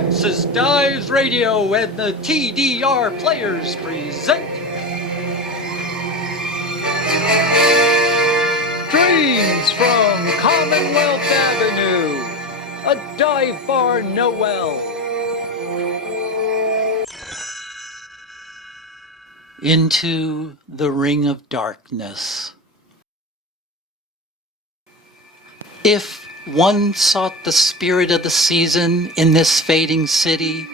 Texas Dives Radio and the TDR Players present Dreams from Commonwealth Avenue, a dive bar Noel. Into the Ring of Darkness. If one sought the spirit of the season in this fading city,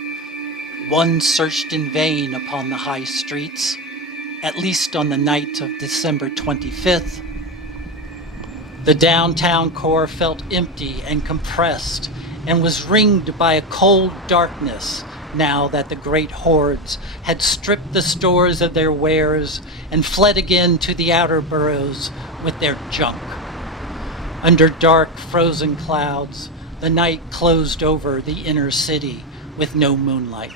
one searched in vain upon the high streets, at least on the night of December 25th. The downtown core felt empty and compressed and was ringed by a cold darkness now that the great hordes had stripped the stores of their wares and fled again to the outer boroughs with their junk. Under dark, frozen clouds, the night closed over the inner city with no moonlight.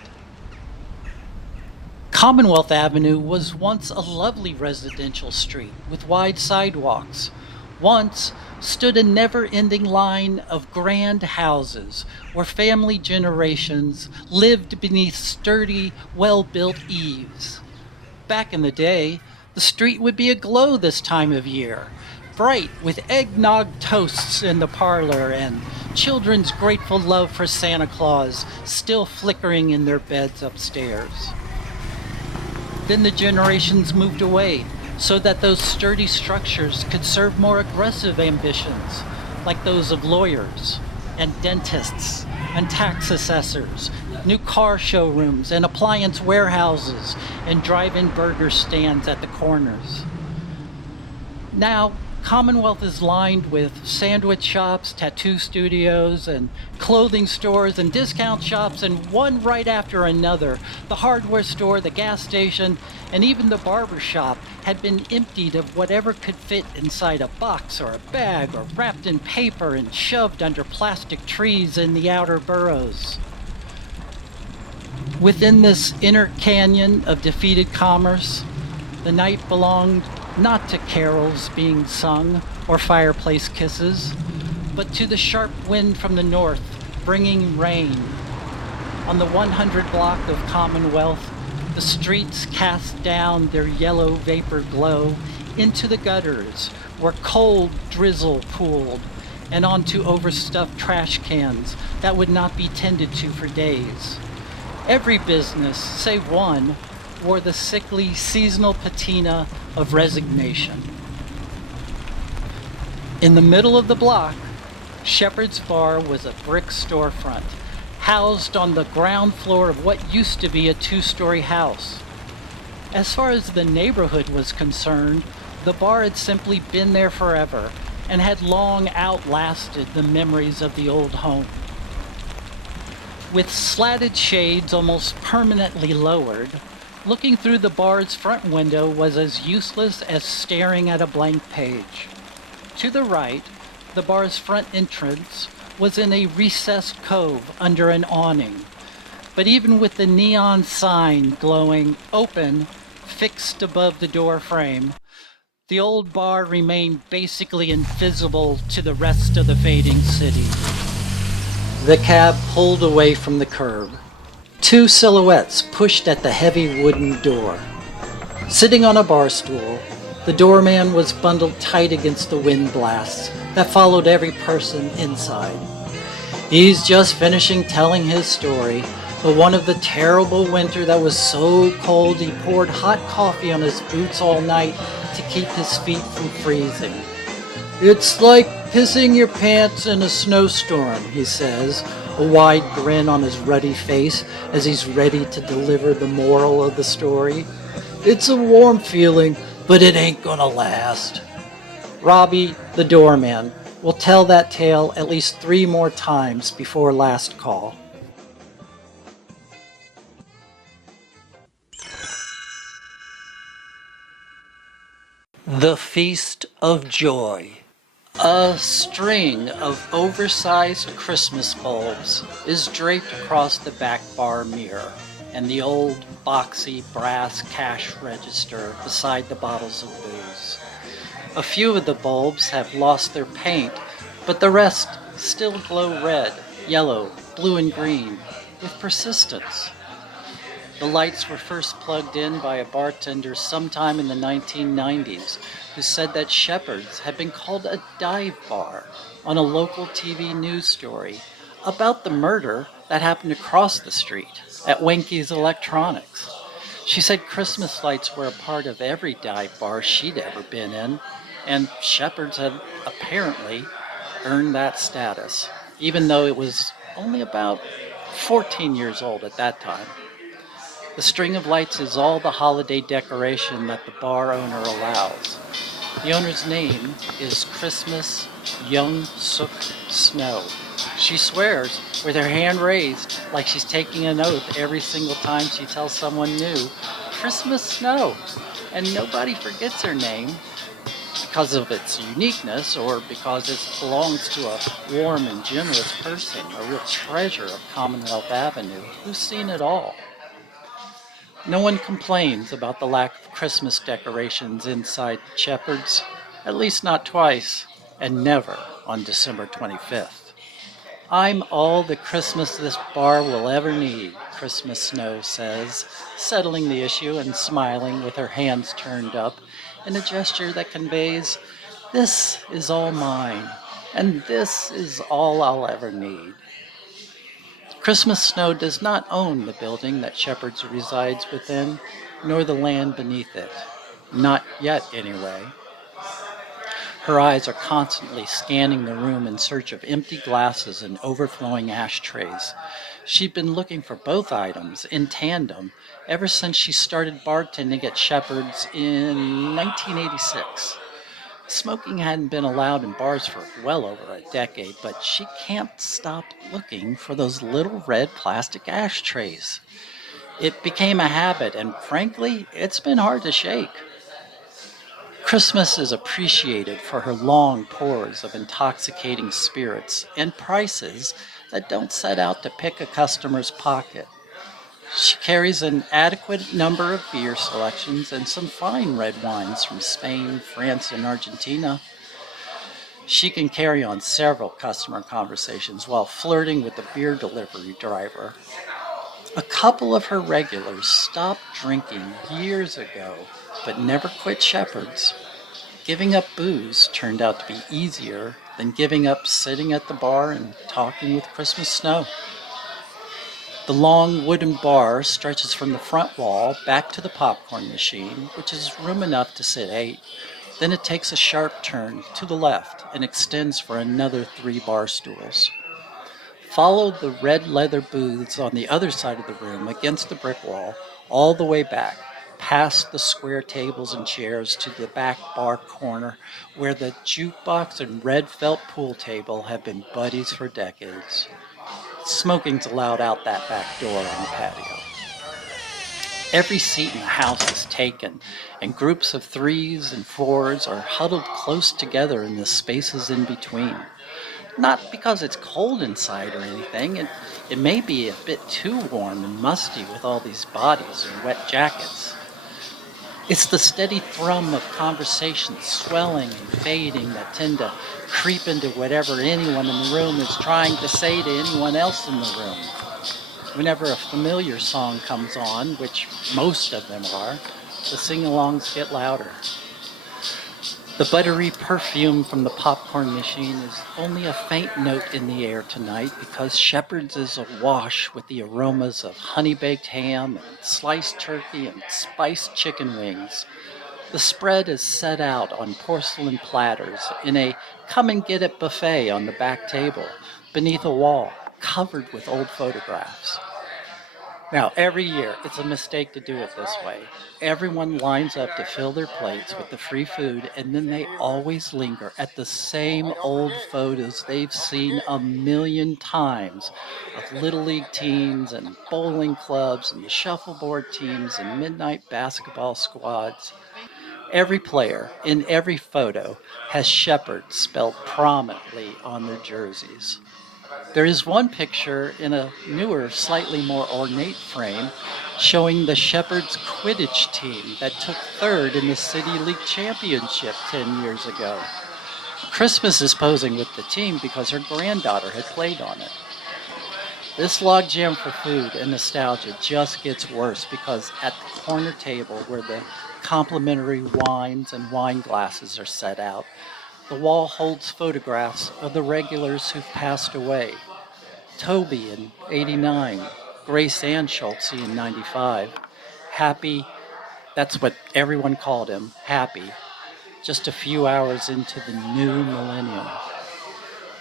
Commonwealth Avenue was once a lovely residential street with wide sidewalks. Once stood a never-ending line of grand houses where family generations lived beneath sturdy, well-built eaves. Back in the day, the street would be aglow this time of year, bright with eggnog toasts in the parlor and children's grateful love for Santa Claus still flickering in their beds upstairs. Then the generations moved away so that those sturdy structures could serve more aggressive ambitions, like those of lawyers and dentists and tax assessors, new car showrooms and appliance warehouses and drive-in burger stands at the corners. Now, Commonwealth is lined with sandwich shops, tattoo studios, and clothing stores and discount shops, and one right after another. The hardware store, the gas station, and even the barber shop had been emptied of whatever could fit inside a box or a bag or wrapped in paper and shoved under plastic trees in the outer boroughs. Within this inner canyon of defeated commerce, the night belonged not to carols being sung or fireplace kisses, but to the sharp wind from the north bringing rain. On the 100 block of Commonwealth, the streets cast down their yellow vapor glow into the gutters where cold drizzle pooled and onto overstuffed trash cans that would not be tended to for days. Every business, save one, wore the sickly seasonal patina of resignation. In the middle of the block, Shepherd's Bar was a brick storefront, housed on the ground floor of what used to be a two-story house. As far as the neighborhood was concerned, the bar had simply been there forever and had long outlasted the memories of the old home. With slatted shades almost permanently lowered, looking through the bar's front window was as useless as staring at a blank page. To the right, the bar's front entrance was in a recessed cove under an awning. But even with the neon sign glowing "Open" fixed above the door frame, the old bar remained basically invisible to the rest of the fading city. The cab pulled away from the curb. Two silhouettes pushed at the heavy wooden door. Sitting on a bar stool, the doorman was bundled tight against the wind blasts that followed every person inside. He's just finishing telling his story, but one of the terrible winter that was so cold he poured hot coffee on his boots all night to keep his feet from freezing. "It's like pissing your pants in a snowstorm," he says, a wide grin on his ruddy face as he's ready to deliver the moral of the story. "It's a warm feeling, but it ain't gonna last." Robbie, the doorman, will tell that tale at least 3 more times before last call. The Feast of Joy. A string of oversized Christmas bulbs is draped across the back bar mirror and the old boxy brass cash register beside the bottles of booze. A few of the bulbs have lost their paint, but the rest still glow red, yellow, blue, and green. with persistence. The lights were first plugged in by a bartender sometime in the 1990s who said that Shepherd's had been called a dive bar on a local TV news story about the murder that happened across the street at Wenky's Electronics. She said Christmas lights were a part of every dive bar she'd ever been in, and Shepherd's had apparently earned that status, even though it was only about 14 years old at that time. The string of lights is all the holiday decoration that the bar owner allows. The owner's name is Christmas Young Sook Snow. She swears, with her hand raised, like she's taking an oath every single time she tells someone new, Christmas Snow. And nobody forgets her name because of its uniqueness or because it belongs to a warm and generous person, a real treasure of Commonwealth Avenue who's seen it all. No one complains about the lack of Christmas decorations inside Shepherd's, at least not twice, and never on December 25th. I'm all the Christmas this bar will ever need, Christmas Snow says, settling the issue and smiling with her hands turned up in a gesture that conveys, this is all mine, and this is all I'll ever need. Christmas Snow does not own the building that Shepherd's resides within, nor the land beneath it. Not yet, anyway. Her eyes are constantly scanning the room in search of empty glasses and overflowing ashtrays. She'd been looking for both items in tandem ever since she started bartending at Shepherd's in 1986. Smoking hadn't been allowed in bars for well over a decade, but she can't stop looking for those little red plastic ashtrays. It became a habit, and frankly, it's been hard to shake. Christmas is appreciated for her long pours of intoxicating spirits and prices that don't set out to pick a customer's pocket. She carries an adequate number of beer selections and some fine red wines from Spain, France, and Argentina. She can carry on several customer conversations while flirting with the beer delivery driver. A couple of her regulars stopped drinking years ago, but never quit Shepherd's. Giving up booze turned out to be easier than giving up sitting at the bar and talking with Christmas Snow. The long wooden bar stretches from the front wall back to the popcorn machine, which is room enough to sit 8. Then it takes a sharp turn to the left and extends for another 3 bar stools. Follow the red leather booths on the other side of the room against the brick wall all the way back, past the square tables and chairs to the back bar corner where the jukebox and red felt pool table have been buddies for decades. Smoking's allowed out that back door on the patio. Every seat in the house is taken, and groups of 3s and 4s are huddled close together in the spaces in between. Not because it's cold inside or anything, it may be a bit too warm and musty with all these bodies in wet jackets. It's the steady thrum of conversations swelling and fading that tend to creep into whatever anyone in the room is trying to say to anyone else in the room. Whenever a familiar song comes on, which most of them are, the sing-alongs get louder. The buttery perfume from the popcorn machine is only a faint note in the air tonight because Shepherd's is awash with the aromas of honey-baked ham and sliced turkey and spiced chicken wings. The spread is set out on porcelain platters in a come-and-get-it buffet on the back table, beneath a wall covered with old photographs. Now, every year, it's a mistake to do it this way. Everyone lines up to fill their plates with the free food, and then they always linger at the same old photos they've seen a million times of Little League teams and bowling clubs and the shuffleboard teams and midnight basketball squads. Every player in every photo has Shepherd spelled prominently on their jerseys. There is one picture in a newer, slightly more ornate frame showing the Shepherd's Quidditch team that took 3rd in the City League Championship 10 years ago. Christmas is posing with the team because her granddaughter had played on it. This logjam for food and nostalgia just gets worse because at the corner table where the complimentary wines and wine glasses are set out, the wall holds photographs of the regulars who've passed away. Toby in 89, Grace Ann Schultze in 95, Happy, that's what everyone called him, Happy, just a few hours into the new millennium.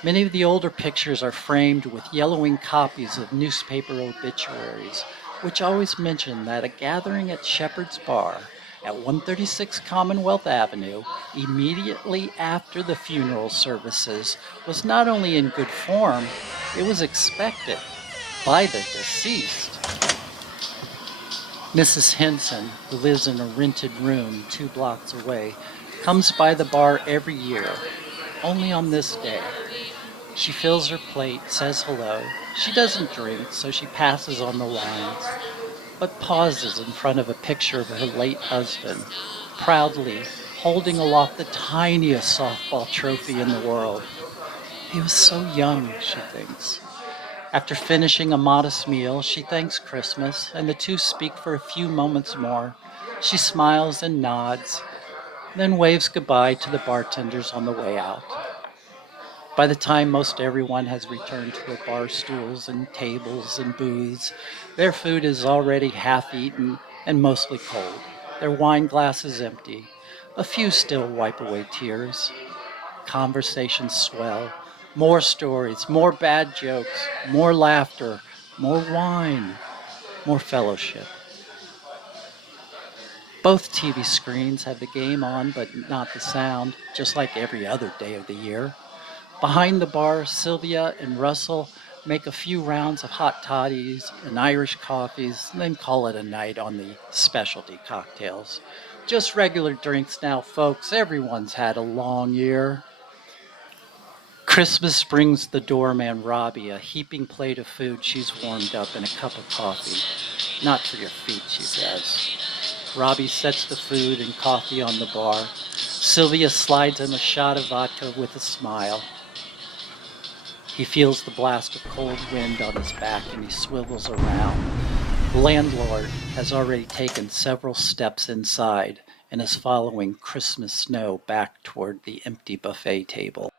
Many of the older pictures are framed with yellowing copies of newspaper obituaries, which always mention that a gathering at Shepherd's Bar at 136 Commonwealth Avenue immediately after the funeral services was not only in good form, it was expected by the deceased. Mrs. Henson, who lives in a rented room 2 blocks away, comes by the bar every year, only on this day. She fills her plate, says hello. She doesn't drink, so she passes on the wines, but pauses in front of a picture of her late husband, proudly holding aloft the tiniest softball trophy in the world. He was so young, she thinks. After finishing a modest meal, she thanks Christmas, and the two speak for a few moments more. She smiles and nods, then waves goodbye to the bartenders on the way out. By the time most everyone has returned to their bar stools and tables and booths, their food is already half eaten and mostly cold, their wine glasses empty. A few still wipe away tears. Conversations swell. More stories, more bad jokes, more laughter, more wine, more fellowship. Both TV screens have the game on, but not the sound, just like every other day of the year. Behind the bar, Sylvia and Russell make a few rounds of hot toddies and Irish coffees, and then call it a night on the specialty cocktails. Just regular drinks now, folks. Everyone's had a long year. Christmas brings the doorman Robbie a heaping plate of food she's warmed up and a cup of coffee. Not for your feet, she says. Robbie sets the food and coffee on the bar. Sylvia slides him a shot of vodka with a smile. He feels the blast of cold wind on his back and he swivels around. The landlord has already taken several steps inside and is following Christmas snow back toward the empty buffet table.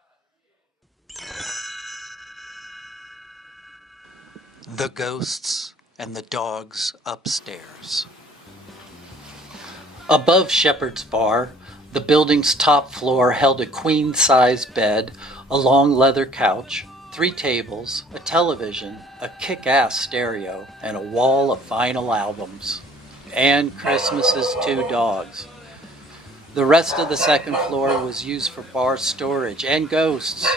The ghosts and the dogs upstairs. Above Shepherd's Bar, the building's top floor held a queen-size bed, a long leather couch, 3 tables, a television, a kick-ass stereo, and a wall of vinyl albums. And Christmas's 2 dogs. The rest of the second floor was used for bar storage and ghosts.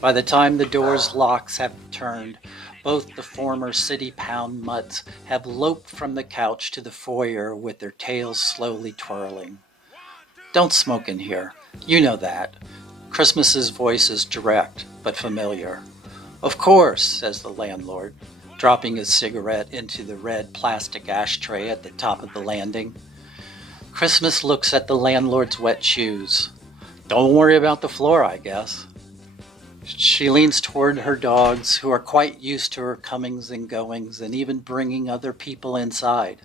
By the time the door's locks have turned, both the former city pound mutts have loped from the couch to the foyer with their tails slowly twirling. Don't smoke in here. You know that. Christmas's voice is direct, but familiar. Of course, says the landlord, dropping his cigarette into the red plastic ashtray at the top of the landing. Christmas looks at the landlord's wet shoes. Don't worry about the floor, I guess. She leans toward her dogs, who are quite used to her comings and goings and even bringing other people inside.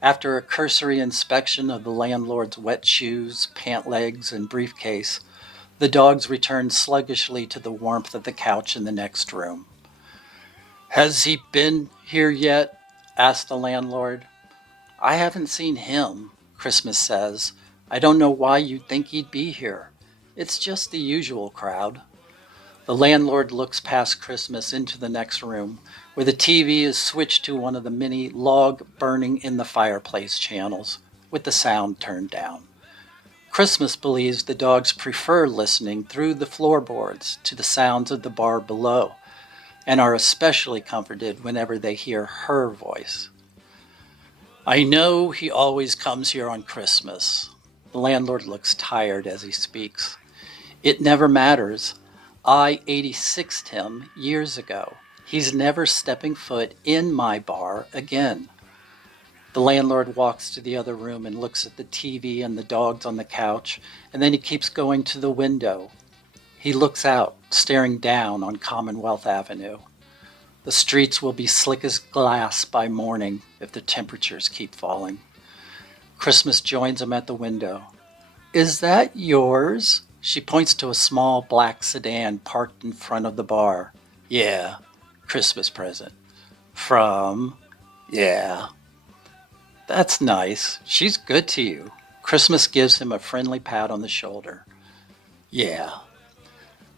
After a cursory inspection of the landlord's wet shoes, pant legs, and briefcase, the dogs return sluggishly to the warmth of the couch in the next room. Has he been here yet? Asked the landlord. I haven't seen him, Christmas says. I don't know why you'd think he'd be here. It's just the usual crowd. The landlord looks past Christmas into the next room, where the TV is switched to one of the many log burning in the fireplace channels, with the sound turned down. Christmas believes the dogs prefer listening through the floorboards to the sounds of the bar below, and are especially comforted whenever they hear her voice. I know he always comes here on Christmas. The landlord looks tired as he speaks. It never matters. I 86'd him years ago. He's never stepping foot in my bar again. The landlord walks to the other room and looks at the TV and the dogs on the couch, and then he keeps going to the window. He looks out, staring down on Commonwealth Avenue. The streets will be slick as glass by morning if the temperatures keep falling. Christmas joins him at the window. Is that yours? She points to a small black sedan parked in front of the bar. Yeah, Christmas present. From? Yeah. That's nice. She's good to you. Christmas gives him a friendly pat on the shoulder. Yeah.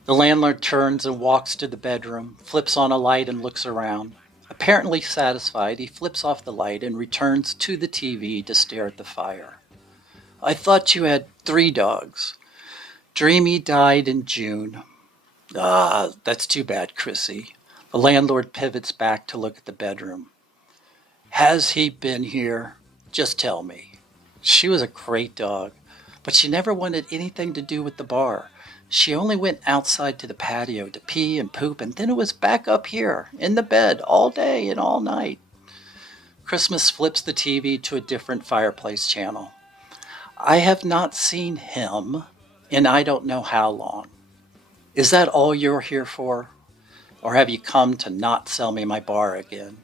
The landlord turns and walks to the bedroom, flips on a light and looks around. Apparently satisfied, he flips off the light and returns to the TV to stare at the fire. I thought you had 3 dogs. Dreamy died in June. Ah, that's too bad, Chrissy. The landlord pivots back to look at the bedroom. Has he been here? Just tell me. She was a great dog, but she never wanted anything to do with the bar. She only went outside to the patio to pee and poop, and then it was back up here, in the bed, all day and all night. Christmas flips the TV to a different fireplace channel. I have not seen him in I don't know how long. Is that all you're here for? Or have you come to not sell me my bar again?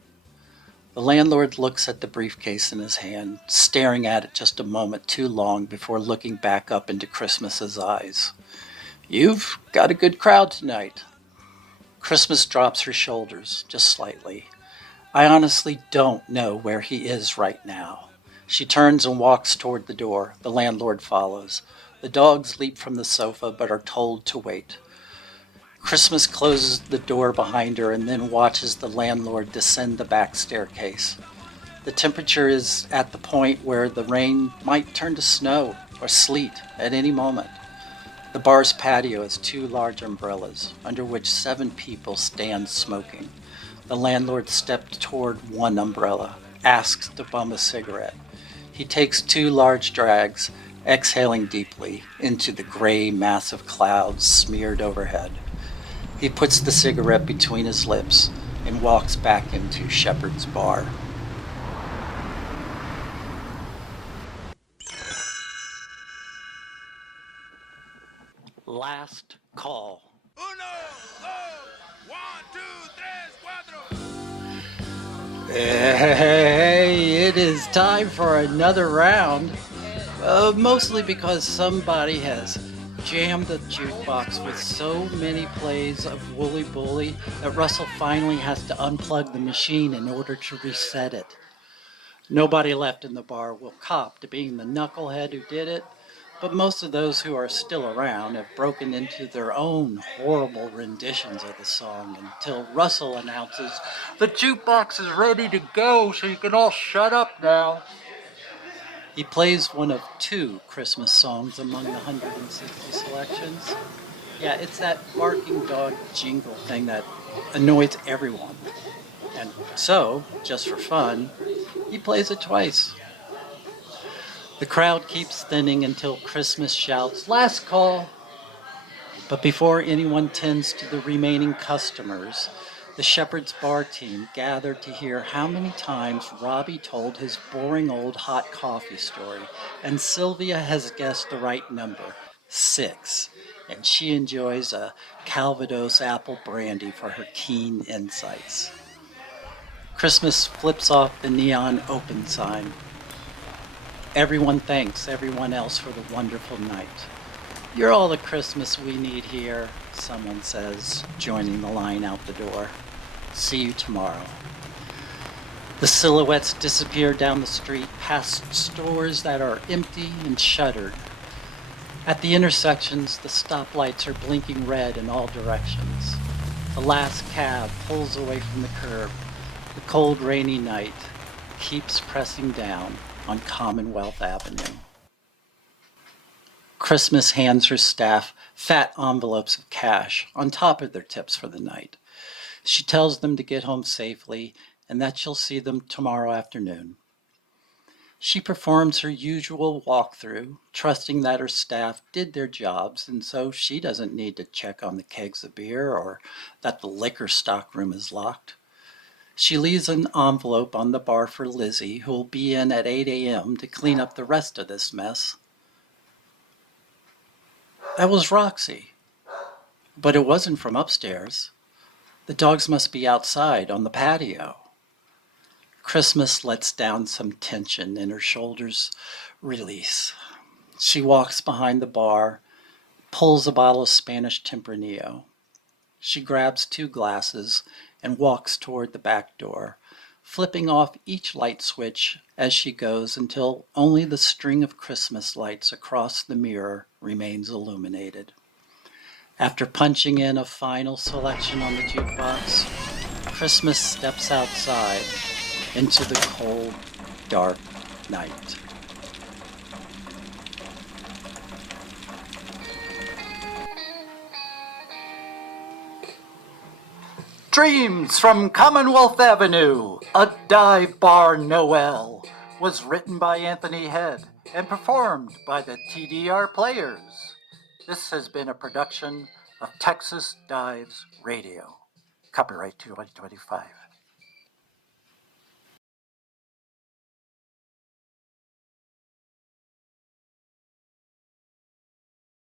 The landlord looks at the briefcase in his hand, staring at it just a moment too long before looking back up into Christmas's eyes. You've got a good crowd tonight. Christmas drops her shoulders, just slightly. I honestly don't know where he is right now. She turns and walks toward the door. The landlord follows. The dogs leap from the sofa but are told to wait. Christmas closes the door behind her and then watches the landlord descend the back staircase. The temperature is at the point where the rain might turn to snow or sleet at any moment. The bar's patio has 2 large umbrellas, under which 7 people stand smoking. The landlord steps toward one umbrella, asks to bum a cigarette. He takes 2 large drags, exhaling deeply into the gray mass of clouds smeared overhead. He puts the cigarette between his lips and walks back into Shepherd's bar. Last call. Uno, dos, 1, 2, 3, 4. Hey, it is time for another round. Mostly because somebody has jammed the jukebox with so many plays of Wooly Bully that Russell finally has to unplug the machine in order to reset it. Nobody left in the bar will cop to being the knucklehead who did it, but most of those who are still around have broken into their own horrible renditions of the song until Russell announces, "The jukebox is ready to go, so you can all shut up now." He plays one of 2 Christmas songs among the 160 selections. Yeah, it's that barking dog jingle thing that annoys everyone. And so, just for fun, he plays it twice. The crowd keeps thinning until Christmas shouts, "Last call!" But before anyone tends to the remaining customers, the Shepherd's Bar team gathered to hear how many times Robbie told his boring old hot coffee story, and Sylvia has guessed the right number, 6, and she enjoys a Calvados apple brandy for her keen insights. Christmas flips off the neon open sign. Everyone thanks everyone else for the wonderful night. You're all the Christmas we need here, someone says, joining the line out the door. See you tomorrow. The silhouettes disappear down the street, past stores that are empty and shuttered. At the intersections, the stoplights are blinking red in all directions. The last cab pulls away from the curb. The cold, rainy night keeps pressing down on Commonwealth Avenue. Christmas hands her staff fat envelopes of cash on top of their tips for the night. She tells them to get home safely and that she'll see them tomorrow afternoon. She performs her usual walkthrough, trusting that her staff did their jobs and so she doesn't need to check on the kegs of beer or that the liquor stockroom is locked. She leaves an envelope on the bar for Lizzie, who will be in at 8 a.m. to clean up the rest of this mess. That was Roxy, but it wasn't from upstairs. The dogs must be outside on the patio. Christmas lets down some tension and her shoulders release. She walks behind the bar, pulls a bottle of Spanish Tempranillo. She grabs 2 glasses and walks toward the back door, flipping off each light switch as she goes until only the string of Christmas lights across the mirror remains illuminated. After punching in a final selection on the jukebox, Christmas steps outside into the cold, dark night. Dreams from Commonwealth Avenue, a dive bar Noel, was written by Anthony Head and performed by the TDR Players. This has been a production of Texas Dives Radio. Copyright 2025.